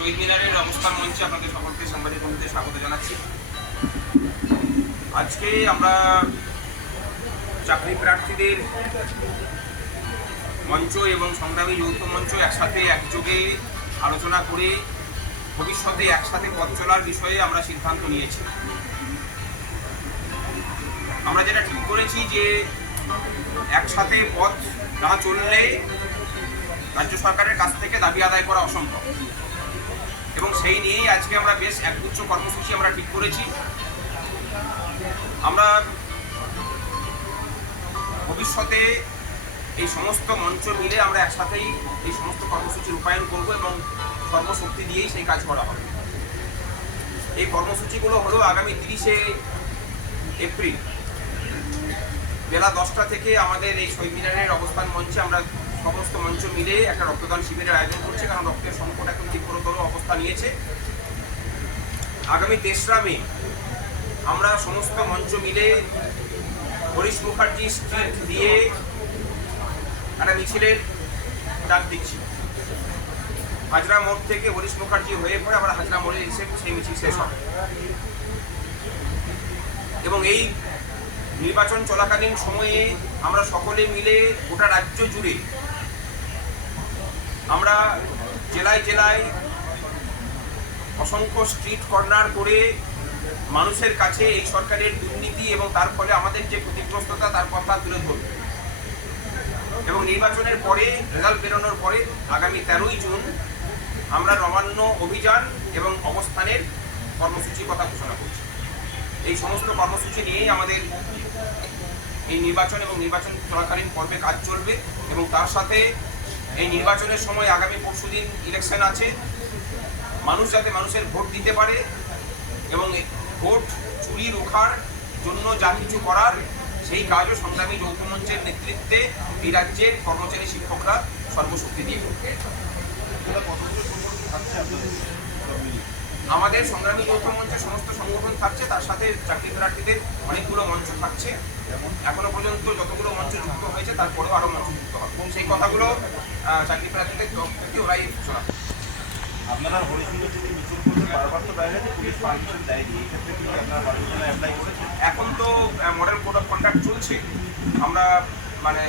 শহীদ মিনারের অবস্থান মঞ্চে আপনাদের সকলকে সাংবাদিক বন্ধুদের স্বাগত জানাচ্ছি। আজকে আমরা চাকরি প্রার্থীদের মঞ্চ এবং সংগ্রামী যৌথ মঞ্চ একসাথে একযোগে আলোচনা করে ভবিষ্যতে একসাথে পথ চলার বিষয়ে আমরা সিদ্ধান্ত নিয়েছি। আমরা যেটা ঠিক করেছি যে একসাথে পথ না চললে রাজ্য সরকারের কাছ থেকে দাবি আদায় করা অসম্ভব, এবং সেই নিয়েই আজকে আমরা বেশ একগুচ্ছ কর্মসূচি আমরা ঠিক করেছি। আমরা ভবিষ্যতে এই সমস্ত মঞ্চ মিলে আমরা একসাথেই এই সমস্ত কর্মসূচি রূপায়ণ করব এবং কর্মশক্তি দিয়েই সেই কাজ করা হবে। এই কর্মসূচিগুলো হলো আগামী 30শে এপ্রিল বেলা 10টা থেকে আমাদের এই শহীদ মিনারের অবস্থান মঞ্চে আমরা সমস্ত মঞ্চ মিলে একটা রক্তদান শিবিরের আয়োজন করছি, কারণ রক্তের সংকট এখন তীব্রতর অবস্থা নিয়েছে। আগামী 3রা মে আমরা সমস্ত মঞ্চ মিলে হরিশ মুখার্জি স্ট্রিট দিয়ে একটা মিছিলের ডাক দিচ্ছি। হাজরা মোড় থেকে হরিশ মুখার্জি হয়ে পড়ে আবার হাজরা মোড়ে এসে সেই মিছিল শেষ হবে, এবং এই নির্বাচন চলাকালীন সময়ে আমরা সকলে মিলে গোটা রাজ্য জুড়ে আমরা জেলায় জেলায় অসংখ্য স্ট্রিট কর্নার করে মানুষের কাছে এই সরকারের দুর্নীতি এবং তার ফলে আমাদের যে ক্ষতিগ্রস্ততা তার কথা তুলে ধরব, এবং নির্বাচনের পরে রেজাল্ট বেরোনোর পরে আগামী 13ই জুন আমরা নবান্ন অভিযান এবং অবস্থানের কর্মসূচির কথা ঘোষণা করছি। এই সমস্ত কর্মসূচি নিয়েই আমাদের এই নির্বাচন এবং নির্বাচন চলাকালীন পর্বে কাজ চলবে, এবং তার সাথে এই নির্বাচনের সময় আগামী পরশুদিন ইলেকশন আছে। মানুষ যাতে মানুষের ভোট দিতে পারে এবং ভোট চুরি রোখার জন্য যা কিছু করার সেই কাজও সংগ্রামী যৌথ মঞ্চের নেতৃত্বে এই রাজ্যের কর্মচারী শিক্ষকরা সর্বশক্তি দিয়ে করবে। আমাদের সংগ্রামী যৌথ মঞ্চের সমস্ত সংগঠন থাকছে, তার সাথে চাকরি প্রার্থীদের অনেকগুলো মঞ্চ থাকছে। এখনো পর্যন্ত যতগুলো মঞ্চ যুক্ত হয়েছে তারপরেও আরো মঞ্চ যুক্ত হবে, এবং সেই কথাগুলো চাকরি প্রার্থীদের তরফ থেকে ওরাই শোনা। আপনারা বারবার তো দেখা গেছে পুলিশ পারমিশন দেয়নি, এই ক্ষেত্রে কি আপনারা পারমিশন অ্যাপ্লাই করেছেন? এখন তো মডেল কোড অফ কন্ডাক্ট চলছে, আমরা মানে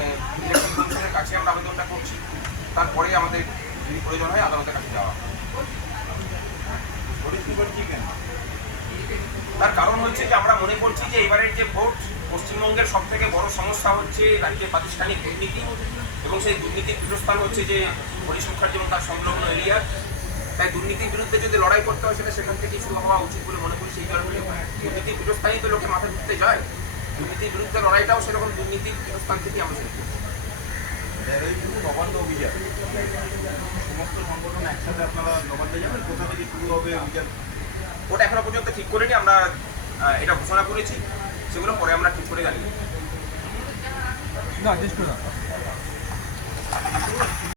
ইলেকশন কমিশনের কাছে আমরা আবেদনটা করছি, তারপরে আমাদের যদি প্রয়োজন হয় আদালতের কাছে যাওয়া। তার কারণ হচ্ছে যে আমরা মনে করছি যে এবারের যে ভোট, পশ্চিমবঙ্গের সব থেকে বড় সমস্যা হচ্ছে রাজ্যের প্রাতিষ্ঠানিক দুর্নীতি, এবং সেই দুর্নীতির পীঠস্থান হচ্ছে যে হরিশ মুখার্জি এবং তার সংলগ্ন এরিয়া। তাই দুর্নীতির বিরুদ্ধে যদি লড়াই করতে হয় সেটা সেখান থেকে শুরু হওয়া উচিত বলে মনে করি। সেই কারণে দুর্নীতির পীঠস্থানই তো লোকে মাথা ধরতে যায়, দুর্নীতির বিরুদ্ধে লড়াইটাও সেরকম দুর্নীতির পীঠস্থান থেকেই আমরা শুরু করি। নবান্ন অভিযান সমস্ত সংগঠন একসাথে আপনারা নবান্নে যাবেন, কোথা থেকে শুরু হবে অভিযান ওটা এখনো পর্যন্ত ঠিক করিনি, আমরা এটা ঘোষণা করেছি, সেগুলো পরে আমরা ঠিক করে জানিয়ে